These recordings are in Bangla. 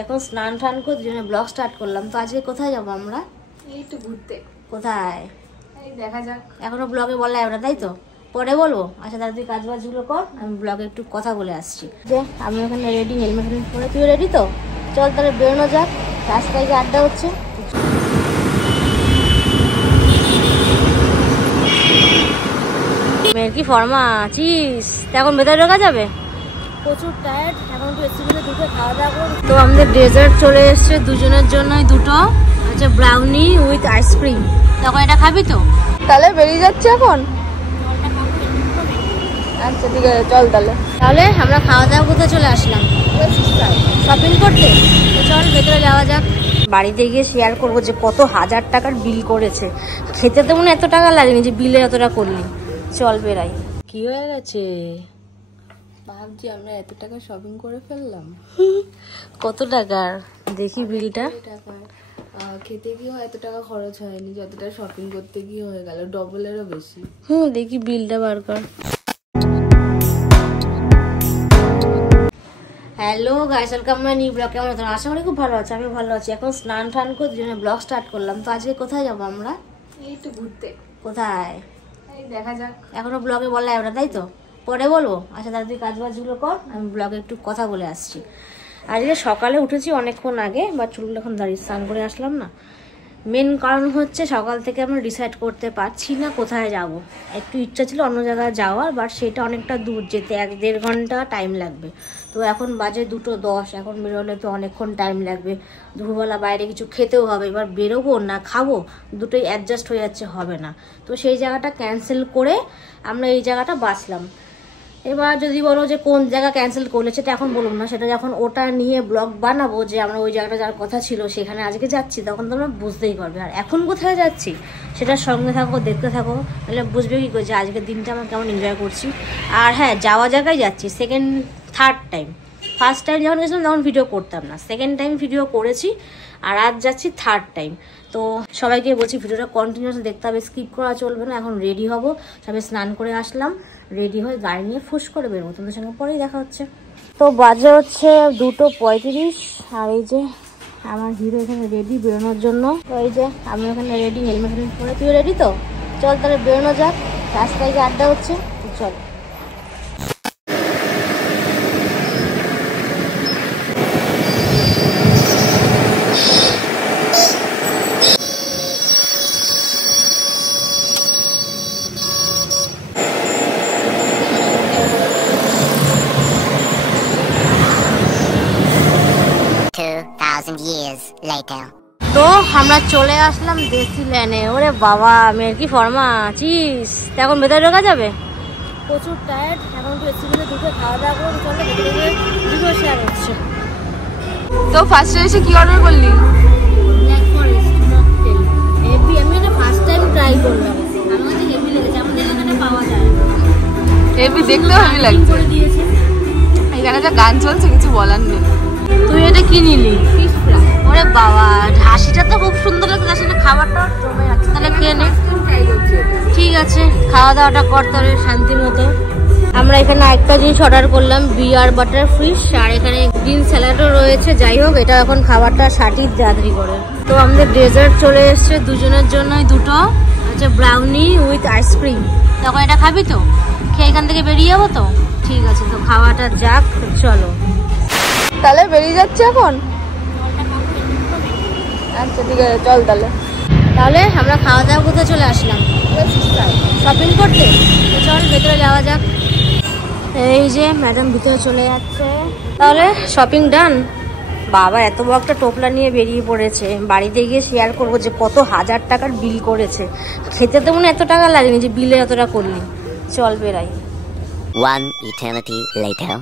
এখন স্নান টান করে দুজনে ব্লগ স্টার্ট করলাম। তো আজকে কোথায় যাবো আমরা? একটু ঘুরতে। কোথায় দেখা যাক, এখনো ব্লগে বলা যাবে না, তাই তো? পরে বলবো। আচ্ছা দাদা, তুই কাজ বাজগুলো কর, আমি ব্লগে একটু কথা বলে আসছি। যে আমি ওখানে রেডি, হেলমেট পরে। তুই রেডি তো? চল তাহলে বেরোনো যাক। রাস্তায় গিয়ে আড্ডা হচ্ছে। মেয়ের কি ফর্মা আছিস? এখন ভেতরে ঢোকা যাবে? প্রচুর টায়ার্ড, এখন একটু এসি গুলো দুটো খাওয়া দাওয়া করবো। তো আমাদের ডেজার্ট চলে এসছে দুজনের জন্যই দুটো। আচ্ছা, ব্রাউনি উইথ আইসক্রিম। তখন এটা খাবি তো? তাহলে বেরিয়ে যাচ্ছে এখন। আচ্ছা ঠিক আছে, চল তাহলে। তাহলে আমরা খাওয়া দাওয়া করতে চলে আসলাম, শপিং করতে। তো চল ভেতরে যাওয়া যাক। বাড়িতে গিয়ে শেয়ার করবো যে কত হাজার টাকার বিল করেছে। খেতে তো মনে এত টাকা লাগেনি যে বিলে এতটা করলি। চল বেরাই। কি হয়ে গেছে? ভাবছি আমরা এত টাকা শপিং করে ফেললাম। কত টাকার দেখি বিলটা। খেতে গিয়েও এত টাকা খরচ হয়নি যতটা শপিং করতে গিয়ে হয়ে গেল, ডবলেরও বেশি। দেখি বিলটা বার কর। Hello guys, welcome my new blog. কেমন আছেন? আশা করি খুব ভালো আছে। আমি ভালো আছি। এখন স্নান টান করে দুজনে ব্লগ স্টার্ট করলাম। তো আজকে কোথায় যাবো আমরা? একটু ঘুরতে। কোথায় দেখা যাক, এখনো ব্লগে বলা যাবে না, তাই তো? পরে বলবো। আচ্ছা দাদা, তুই কাজ বাজগুলো কর, আমি ব্লগে একটু কথা বলে আসছি। আজকে সকালে উঠেছি অনেকক্ষণ আগে, বা চুলগুলো এখন দাঁড়িয়ে স্নান করে আসলাম না। মেন কারণ হচ্ছে সকাল থেকে আমরা ডিসাইড করতে পারছি না কোথায় যাব। একটু ইচ্ছা ছিল অন্য জায়গায় যাওয়ার, বাট সেটা অনেকটা দূর, যেতে 1-1.5 ঘন্টা টাইম লাগবে। তো এখন বাজে 2:10, এখন বেরোলে তো অনেকক্ষণ টাইম লাগবে। দুপুরবেলা বাইরে কিছু খেতেও হবে, এবার বেরোবো না খাবো, দুটোই অ্যাডজাস্ট হয়ে যাচ্ছে, হবে না। তো সেই জায়গাটা ক্যান্সেল করে আমরা এই জায়গাটা বাছলাম। এবার যদি বলো যে কোন জায়গা ক্যান্সেল করলে, সেটা এখন বলুন না, সেটা যখন ওটা নিয়ে ব্লগ বানাবো যে আমরা ওই জায়গাটা যাওয়ার কথা ছিল সেখানে আজকে যাচ্ছি, তখন তোমরা বুঝতেই পারবে। আর এখন কোথায় যাচ্ছি সেটার সঙ্গে থাকো, দেখতে থাকো, তাহলে বুঝবে কি করে যে আজকের দিনটা আমরা কেমন এনজয় করছি। আর হ্যাঁ, যাওয়া জায়গায় যাচ্ছি second third time. First time যখন গেছিলাম তখন ভিডিও করতাম না, সেকেন্ড টাইম ভিডিও করেছি, আর আজ যাচ্ছি থার্ড টাইম। তো সবাইকে বলছি ভিডিওটা কন্টিনিউয়াস দেখতে হবে, স্কিপ করা চলবে না। এখন রেডি হব, সবাই স্নান করে আসলাম, রেডি হয়ে গাড়ি নিয়ে ফুস করে বেরোবো। তোমাদের সঙ্গে পরেই দেখা হচ্ছে। তো বাজে হচ্ছে 2:35, আর এই যে আমার হিরো এখানে রেডি বেরোনোর জন্য। তো এই যে আমি ওখানে রেডি, হেলমেট পরে। তুই রেডি তো? চল তাহলে বেরোনো যাক। রাস্তায় গিয়ে আড্ডা হচ্ছে, চল। তো আমরা চলে আসলাম দেশি ল্যানে। ওরে বাবা, মেয়ের কি ফর্মা আছিস? এখন ভেতরে ঢোকা যাবে? প্রচুর টায়ার্ড, এখন একটু এসি গুলো দুটো খাওয়া দাওয়া করবো। চলো ভেতরে গিয়ে ভিডিও শেয়ার হচ্ছে। তো ফার্স্টে এসে কি অর্ডার করলি? Black forest mocktail. হেভি, আমি এটা ফার্স্ট টাইম ট্রাই করলাম, আমার কাছে হেভি লেগেছে। আমাদের এখানে পাওয়া যায় হেভি, দেখলেও হেভি লাগছে। করে দিয়েছে। এখানে যা গান চলছে কিছু বলার নেই। তুই এটা কি নিলি? Fish fry. ওরে বাবা, হাসিটা তো খুব সুন্দর লাগছে, তার সাথে খাবারটাও জমে যাচ্ছে। তাহলে খেয়ে নে। ঠিক আছে, খাওয়া দাওয়াটা কর তাহলে শান্তি মতো। আমরা এখানে একটা জিনিস অর্ডার করলাম, বিয়ার বাটার ফিশ, আর এখানে গ্রিন স্যালাডও রয়েছে। যাই হোক, এটা এখন খাবারটা 60 তাড়াতাড়ি করে। তো আমাদের ডেজার্ট চলে এসছে দুজনের জন্যই দুটো। আচ্ছা, ব্রাউনি উইথ আইসক্রিম। তখন এটা খাবি তো? খেয়ে এখান থেকে বেরিয়ে যাবো তো? ঠিক আছে, তো খাওয়াটা যাক, চলো। তাহলে বেরিয়ে যাচ্ছে এখন। আচ্ছা ঠিক আছে, চল তাহলে। তাহলে আমরা খাওয়া দাওয়া করতে চলে আসলাম, শপিং করতে। তো চল ভেতরে যাওয়া যাক। এই যে ম্যাডাম ভিতরে চলে যাচ্ছে। তাহলে শপিং ডান। বাবা এত বড় একটা টোপলা নিয়ে বেরিয়ে পড়েছে। বাড়িতে গিয়ে শেয়ার করবো যে কত হাজার টাকার বিল করেছে। খেতে তো মনে এত টাকা লাগেনি যে বিলে এতটা করলি। চল বেরাই। One eternity later.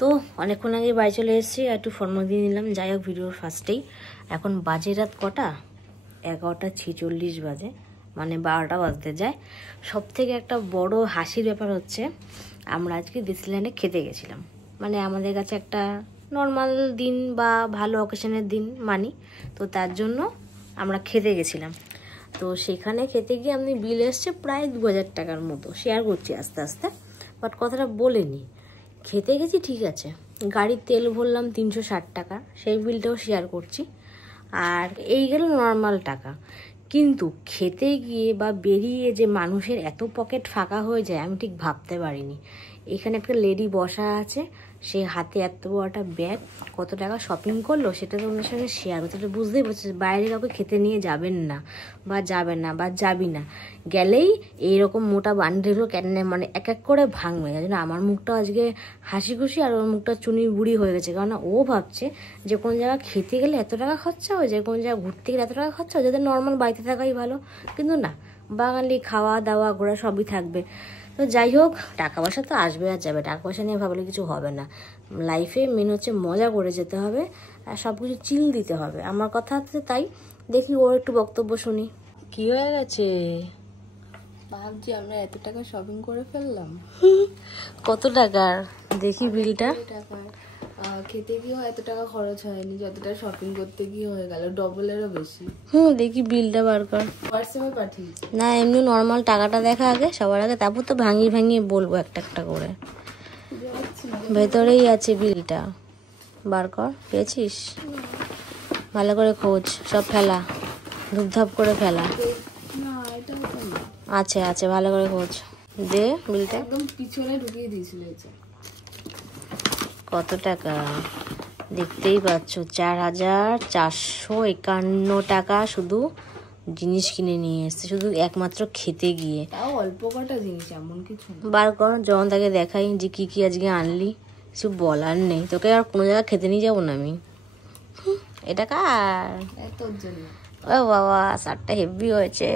তো অনেকক্ষণ আগে বাড়ি চলে এসেছি, একটু ফর্মা দিয়ে নিলাম। যাই হোক, ভিডিওর ফার্স্টেই এখন বাজে রাত কটা? 11:46 বাজে, মানে 12টা বাজতে যায়। সব থেকে একটা বড় হাসির ব্যাপার হচ্ছে, আমরা আজকে ডিসনিল্যান্ডে খেতে গেছিলাম। মানে আমাদের কাছে একটা নর্মাল দিন বা ভালো অকেশনের দিন মানি, তো তার জন্য আমরা খেতে গেছিলাম। তো সেখানে খেতে গিয়ে আমি বিল এসছে প্রায় 2000 টাকার মতো। শেয়ার করছি আস্তে আস্তে, বাট কথাটা বলে নিই। খেতে গেছি ঠিক আছে, গাড়ির তেল ভরলাম 360 টাকা, সেই বিলটাও শেয়ার করছি। আর এই গেল নর্মাল টাকা। কিন্তু খেতে গিয়ে বা বেরিয়ে যে মানুষের এত পকেট ফাঁকা হয়ে যায় আমি ঠিক ভাবতে পারিনি। এখানে একটা লেডি বসা আছে, সে হাতে এত বড় একটা ব্যাগ, কত টাকা শপিং করলো সেটা তোমাদের সঙ্গে শেয়ার করছে। এটা বুঝতেই পারছি বাইরে কাউকে খেতে নিয়ে যাবেন না বা যাবি না, গেলেই এইরকম মোটা বান্ডেলও মানে এক এক করে ভাঙবে। যার জন্য আমার মুখটা আজকে হাসি খুশি আর ওর মুখটা চুনি বুড়ি হয়ে গেছে। কারণ ও ভাবছে যে কোনো জায়গায় খেতে গেলে এত টাকা খরচা হয়ে যায়, কোনো জায়গায় ঘুরতে গেলে এত টাকা খরচা হয়, যাদের নর্মাল বাড়িতে থাকাই ভালো। কিন্তু না, বাঙালি খাওয়া দাওয়া ঘোরা সবই থাকবে। তো যাই হোক, টাকা পয়সা তো আসবে আর যাবে, টাকা পয়সা নিয়ে ভাবলে কিছু হবে না। লাইফে মেন হচ্ছে মজা করে যেতে হবে আর সব কিছু চিল দিতে হবে। আমার কথা হচ্ছে তাই। দেখি ওর একটু বক্তব্য শুনি। কি হয়ে গেছে? ভাবছি আমরা এত টাকা শপিং করে ফেললাম। কত টাকার দেখি বিলটা? টাকার খেতে গিয়েও এত টাকা খরচ হয়নি যতটা শপিং করতে গিয়ে হয়ে গেল, ডবলেরও বেশি। দেখি বিলটা বার কর। হোয়াটসঅ্যাপে পাঠিয়েছি। না, এমনি নর্মাল টাকাটা দেখা আগে সবার আগে, তারপর তো ভাঙিয়ে বলবো একটা একটা করে। ভেতরেই আছে বিলটা, বার কর। পেয়েছিস? ভালো করে খোঁজ, সব ফেলা, ধুপধাপ করে ফেলা। না, এটা হতো না। আছে ভালো করে খোঁজ, দে বিলটা। একদম পিছনে ঢুকিয়ে দিয়েছিল। কত টাকা দেখতেই পাচ্ছ, 4,451 টাকা শুধু জিনিস কিনে নিয়ে এসছে, শুধু একমাত্র খেতে গিয়ে। তাও অল্প কটা জিনিস, এমন কিছু না। বার কর, যখন তাকে দেখাই যে কি কি আজকে আনলি। কিছু বলার নেই, তোকে আর কোনো জায়গায় খেতে নিয়ে যাবো না আমি। এটা কার? তোর জন্য। ও বাবা, শার্টটা হেভি হয়েছে।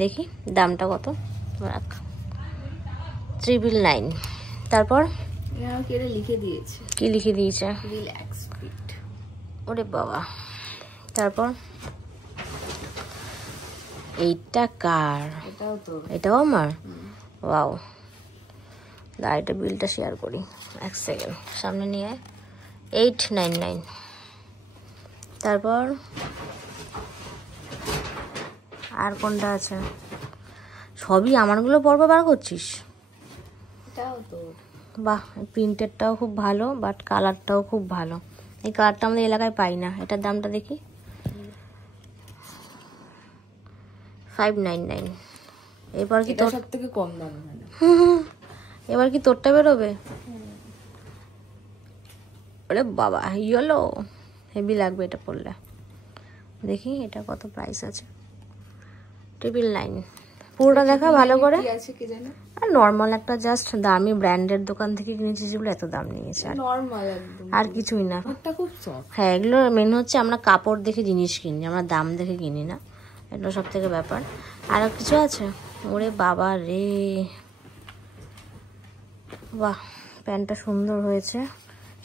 দেখি দামটা কত, রাখ। 999। তারপর কেটে লিখে দিয়েছে। কি লিখে দিয়েছে? Relax fit. ওরে বাবা। তারপর এইটা কার? এটাও তো। এটাও আমার? ওয়াও। এটা বিলটা শেয়ার করি, এক সেকেন্ড সামনে নিয়ে। 899। তারপর আর কোনটা আছে? সবই আমারগুলো পরপর বার করছিস? এটাও তো। বাহ, প্রিন্টেরটাও খুব ভালো, বাট কালারটাও খুব ভালো। এই কালারটা আমাদের এলাকায় পাই না। এটার দামটা দেখি। 599। এবার কি তোর সব থেকে কম দাম? এবার কি তোরটা বেরোবে? ওরে বাবা, ইয়েলো হেভি লাগবে এটা পরলে। দেখি এটা কত প্রাইস আছে। 999। পুরোটা দেখা ভালো করে। আর নর্মাল একটা জাস্ট দামি ব্র্যান্ডের দোকান থেকে কিনেছি, যেগুলো এত দাম নিয়েছে। নরমাল একদম, আর কিছুই না। খুব সফট। হ্যাঁ, এগুলো মেন হচ্ছে আমরা কাপড় দেখে জিনিস কিনি, আমরা দাম দেখে কিনি না, এগুলো সব থেকে ব্যাপার। আর কিছু আছে? ওরে বাবা রে, বাহ, প্যান্টটা সুন্দর হয়েছে।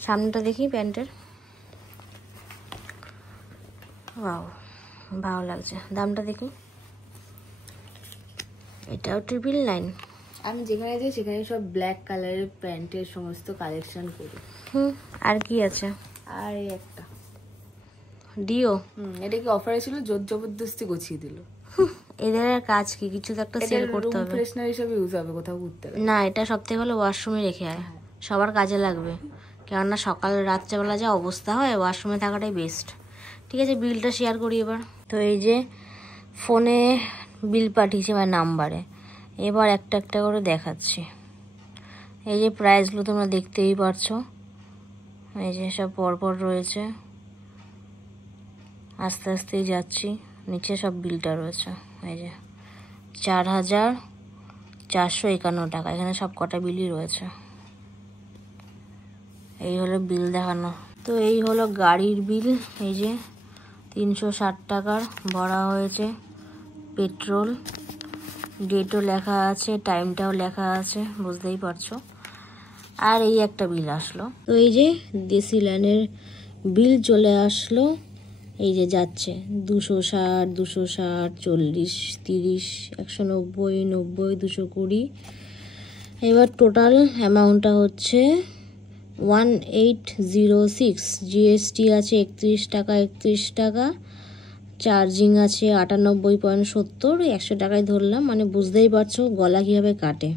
সামনেটা দেখি প্যান্টের। বাহ, ভালো লাগছে। দামটা দেখি। এটাও 999। আমি যেখানে যাই সেখানে সব ব্ল্যাক কালারের প্যান্টের সমস্ত কালেকশন করি। আর কি আছে? আর এই একটা ডিও। এটা কি অফারে ছিল, জোর জবরদস্তি গুছিয়ে দিল। এদের আর কাজ কি? কিছু তো একটা সেল করতে হবে। ফ্রেশনার হিসেবে ইউজ হবে কোথাও ঘুরতে গেলে। না, এটা সবথেকে ভালো ওয়াশরুমে রেখে আয়, সবার কাজে লাগবে। কেননা সকাল রাত্রেবেলা যা অবস্থা হয়, ওয়াশরুমে থাকাটাই বেস্ট। ঠিক আছে, বিলটা শেয়ার করি এবার। তো এই যে ফোনে বিল পাঠিয়েছি আমার নাম্বারে, এবার একটা একটা করে দেখাচ্ছি। এই যে প্রাইসগুলো তোমরা দেখতেই পারছো, এই যে সব পরপর রয়েছে। আস্তে আস্তেই যাচ্ছি, নিচে সব বিলটা রয়েছে। এই যে 4,451 টাকা, এখানে সব কটা বিলই রয়েছে। এই হলো বিল দেখানো। তো এই হলো গাড়ির বিল। এই যে 360 টাকার ভরা হয়েছে পেট্রোল, ডেটও লেখা আছে, টাইমটাও লেখা আছে, বুঝতেই পারছো। আর এই একটা বিল আসলো। তো এই যে দেশি ল্যান্ডের বিল চলে আসলো। এই যে যাচ্ছে 260, 260, 40, 30, 190, 90, 220। এবার টোটাল অ্যামাউন্টটা হচ্ছে 1806। জিএসটি আছে 31 টাকা, 31 টাকা। চার্জিং আছে 98.70। 100 টাকায় ধরলাম, মানে বুঝতেই পারছো গলা কীভাবে কাটে।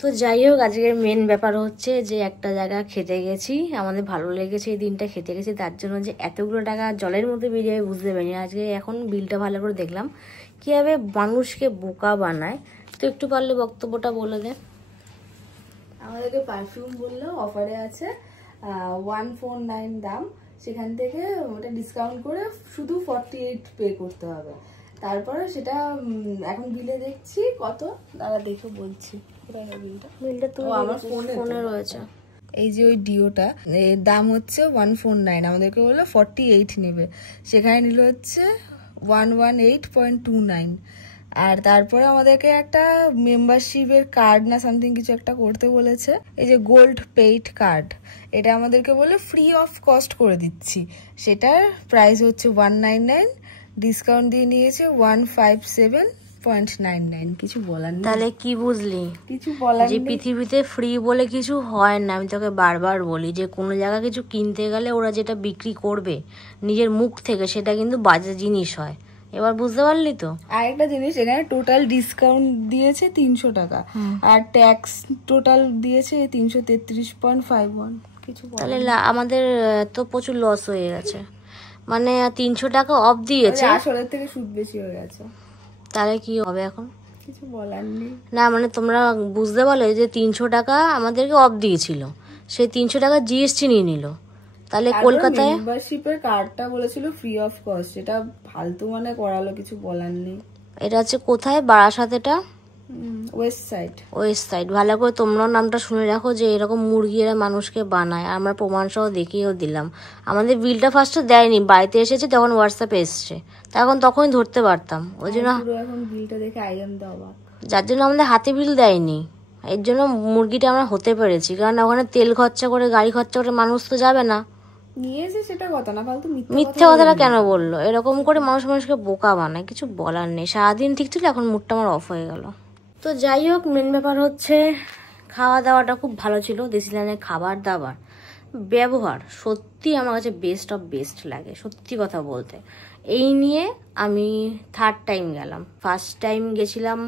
তো যাই হোক, আজকের মেন ব্যাপার হচ্ছে যে একটা জায়গা খেতে গেছি, আমাদের ভালো লেগেছে এই দিনটা খেতে গেছি, তার জন্য যে এতগুলো টাকা জলের মধ্যে বেরিয়ে যাবে বুঝতে পারিনি। আজকে এখন বিলটা ভালো করে দেখলাম কীভাবে মানুষকে বোকা বানায়। তো একটু পারলে বক্তব্যটা বলে দে। আমাদেরকে পারফিউম বললেও অফারে আছে 149 দাম, সেখান থেকে ওটা ডিসকাউন্ট করে শুধু 48 পে করতে হবে। তারপরে সেটা এখন বিলে দেখছি কত, দাঁড়া দেখে বলছি। বিলটা তো আমার ফোনে রয়েছে। এই যে ওই ডিওটা এর দাম হচ্ছে 149, আমাদেরকে বললো 48 নেবে, সেখানে নিল হচ্ছে 118.29। আর তারপরে আমাদেরকে একটা মেম্বারশিপের কার্ড না সামথিং কিছু একটা করতে বলেছে, এই যে গোল্ড পেইড কার্ড, এটা আমাদেরকে বলে ফ্রি অফ কস্ট করে দিচ্ছি। সেটার প্রাইস হচ্ছে 199, ডিসকাউন্ট দিয়ে নিয়েছে 157.99। কিছু বলার নেই। তাহলে কি বুঝলি? কিছু বলার যে নেই। পৃথিবীতে ফ্রি বলে কিছু হয় না। আমি তোকে বারবার বলি যে কোনো জায়গায় কিছু কিনতে গেলে ওরা যেটা বিক্রি করবে নিজের মুখ থেকে সেটা কিন্তু বাজে জিনিস হয়। এবার বুঝতে পারলি তো? আর একটা জিনিস, এখানে টোটাল ডিসকাউন্ট দিয়েছে 300 টাকা, আর ট্যাক্স টোটাল দিয়েছে 333.51। কিছু তাহলে আমাদের তো প্রচুর লস হয়ে গেছে। মানে 300 টাকা অফ দিয়েছে, আসলের থেকে সুদ বেশি হয়ে গেছে। তাহলে কি হবে এখন? কিছু বলার নেই। না মানে তোমরা বুঝতে পারলে যে 300 টাকা আমাদেরকে অফ দিয়েছিল, সেই 300 টাকা জিএসটি নিয়ে নিল। তাহলে কলকাতায় মেম্বারশিপের কার্ডটা বলেছিল ফ্রি অফ কস্ট, এটা ফালতু মানে করালো, কিছু বলার নেই। এটা হচ্ছে কোথায়? বারাসাত, এটা ওয়েস্ট সাইড। West side. ভালো করে তোমরাও নামটা শুনে রাখো যে এরকম মুরগিরা মানুষকে বানায়। আমরা প্রমাণ সহ দেখিয়েও দিলাম। আমাদের বিলটা ফার্স্টে দেয়নি, বাড়িতে এসেছে তখন হোয়াটসঅ্যাপে এসছে, তখনই ধরতে পারতাম। ওই জন্য এখন বিলটা দেখে আইএম দেওয়া, যার জন্য আমাদের হাতে বিল দেয়নি, এর জন্য মুরগিটা আমরা হতে পেরেছি। কারণ ওখানে তেল খরচা করে, গাড়ি খরচা করে মানুষ তো যাবে না। নিয়েছে সেটা কথা না, ফালতু মিথ্যে কথাটা কেন বললো? এরকম করে মানুষকে বোকা বানায়, কিছু বলার নেই। সারাদিন ঠিক ছিল, এখন মুডটা আমার অফ হয়ে গেল। তো যাই হোক, মেন ব্যাপার হচ্ছে খাওয়া দাওয়াটা খুব ভালো ছিল। দেশিলানের খাবার দাবার ব্যবহার সত্যি আমার কাছে বেস্ট অফ বেস্ট লাগে, সত্যি কথা বলতে। এই নিয়ে আমি 3rd টাইম গেলাম। ফার্স্ট টাইম গেছিলাম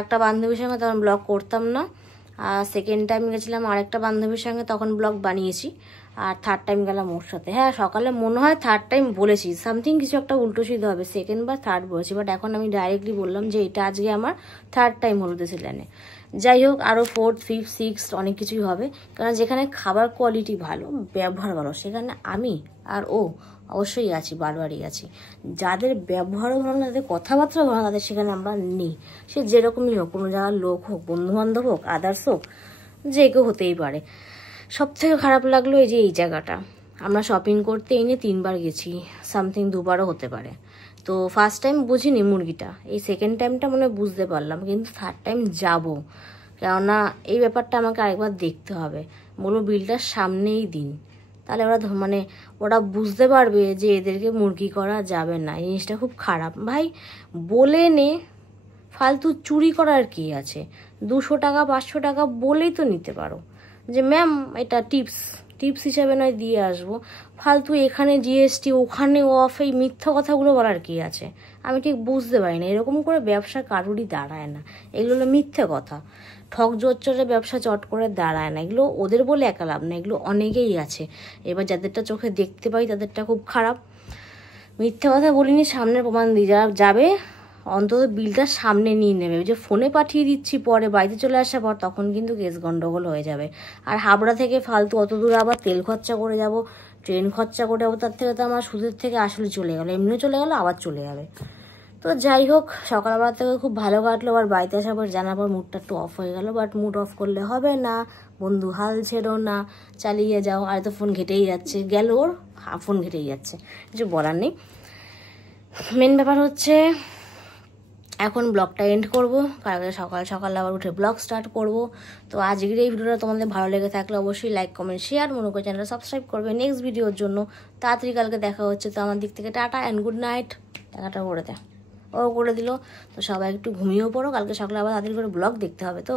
একটা বান্ধবীর সঙ্গে, তখন ব্লগ করতাম না। আর 2nd টাইম গেছিলাম আরেকটা বান্ধবীর সঙ্গে, তখন ব্লগ বানিয়েছি। আর 3rd টাইম গেলাম ওর সাথে। হ্যাঁ, সকালে মনে হয় 3rd টাইম বলেছি, সামথিং কিছু একটা উল্টো সিদ্ধ হবে, 2nd বা 3rd বলেছি, বাট এখন আমি ডাইরেক্টলি বললাম যে এটা আজকে আমার 3rd টাইম হলো দেশিলানে। যাই হোক, আরও 4th 5th 6th অনেক কিছুই হবে, কারণ যেখানে খাবার কোয়ালিটি ভালো, ব্যবহার ভালো, সেখানে আমি আর ও অবশ্যই আছি, বারবারই আছি। যাদের ব্যবহারও ভালো না, যাদের কথাবার্তা ভালো, তাদের সেখানে আমরা নেই। সে যেরকমই হোক, কোনো জায়গার লোক হোক, বন্ধুবান্ধব হোক, আদার্স হোক, যে কেউ হতেই পারে। সব থেকে খারাপ লাগলো এই যে এই জায়গাটা, আমরা শপিং করতে এই নিয়ে 3 বার গেছি, সামথিং 2 বারও হতে পারে। তো ফার্স্ট টাইম বুঝিনি মুরগিটা, এই 2nd টাইমটা মনে বুঝতে পারলাম, কিন্তু 3rd টাইম যাবো, কেননা এই ব্যাপারটা আমাকে আরেকবার দেখতে হবে। বলবো বিলটার সামনেই দিন, তাহলে ওরা বুঝতে পারবে যে এদেরকে মুরগি করা যাবে না। এই জিনিসটা খুব খারাপ ভাই। বলে নে, ফালতু চুরি করার কি আছে? 200 টাকা 500 টাকা বলেই তো নিতে পারো যে ম্যাম এটা টিপস হিসাবে নয় দিয়ে আসবো। ফালতু এখানে জিএসটি, ওখানে অফ, এই মিথ্যা কথাগুলো বলার কি আছে? আমি ঠিক বুঝতে পারি না। এরকম করে ব্যবসা কারুরই দাঁড়ায় না, এগুলো হলো মিথ্যে কথা। ঠক জোচ্চরে ব্যবসা চট করে দাঁড়ায় না। এগুলো ওদের বলে একা লাভ না, এগুলো অনেকেই আছে। এবার যাদেরটা চোখে দেখতে পাই তাদেরটা খুব খারাপ। মিথ্যে কথা বলিনি, সামনের প্রমাণ দিয়ে যাবে, অন্তত বিলটা সামনে নিয়ে নেবে। যে ফোনে পাঠিয়ে দিচ্ছি পরে বাড়িতে চলে আসার পর, তখন কিন্তু কেস গন্ডগোল হয়ে যাবে। আর হাবড়া থেকে ফালতু অত দূর আবার তেল খরচা করে যাব, ট্রেন খরচা করে যাবো, তার থেকে তো আমার সুদের থেকে আসলে চলে গেলো, এমনিও চলে গেলো, আবার চলে যাবে। তো যাই হোক, সকালবেলা থেকে খুব ভালো কাটলো। আবার বাড়িতে আসার পর জানার পর মুডটা একটু অফ হয়ে গেল, বাট মুড অফ করলে হবে না বন্ধু, হাল ছেড়ো না, চালিয়ে যাও। আর তো ফোন ঘেটেই যাচ্ছে, গেল ওর ফোন ঘেটেই যাচ্ছে, কিছু বলার নেই। মেন ব্যাপার হচ্ছে এখন ব্লগটা এন্ড করবো, কালকে সকাল সকাল আবার উঠে ব্লগ স্টার্ট করব। তো আজকের এই ভিডিওটা তোমাদের ভালো লেগে থাকলে অবশ্যই লাইক কমেন্ট শেয়ার, মনে করে চ্যানেলটা সাবস্ক্রাইব করবে নেক্সট ভিডিওর জন্য। তাড়াতাড়ি কালকে দেখা হচ্ছে। তো আমার দিক থেকে টাটা অ্যান্ড গুড নাইট। টাকাটা করে দেয়, ও করে দিল। তো সবাই একটু ঘুমিয়েও পড়ো, কালকে সকালে আবার তাড়াতাড়ি করে ব্লগ দেখতে হবে তো।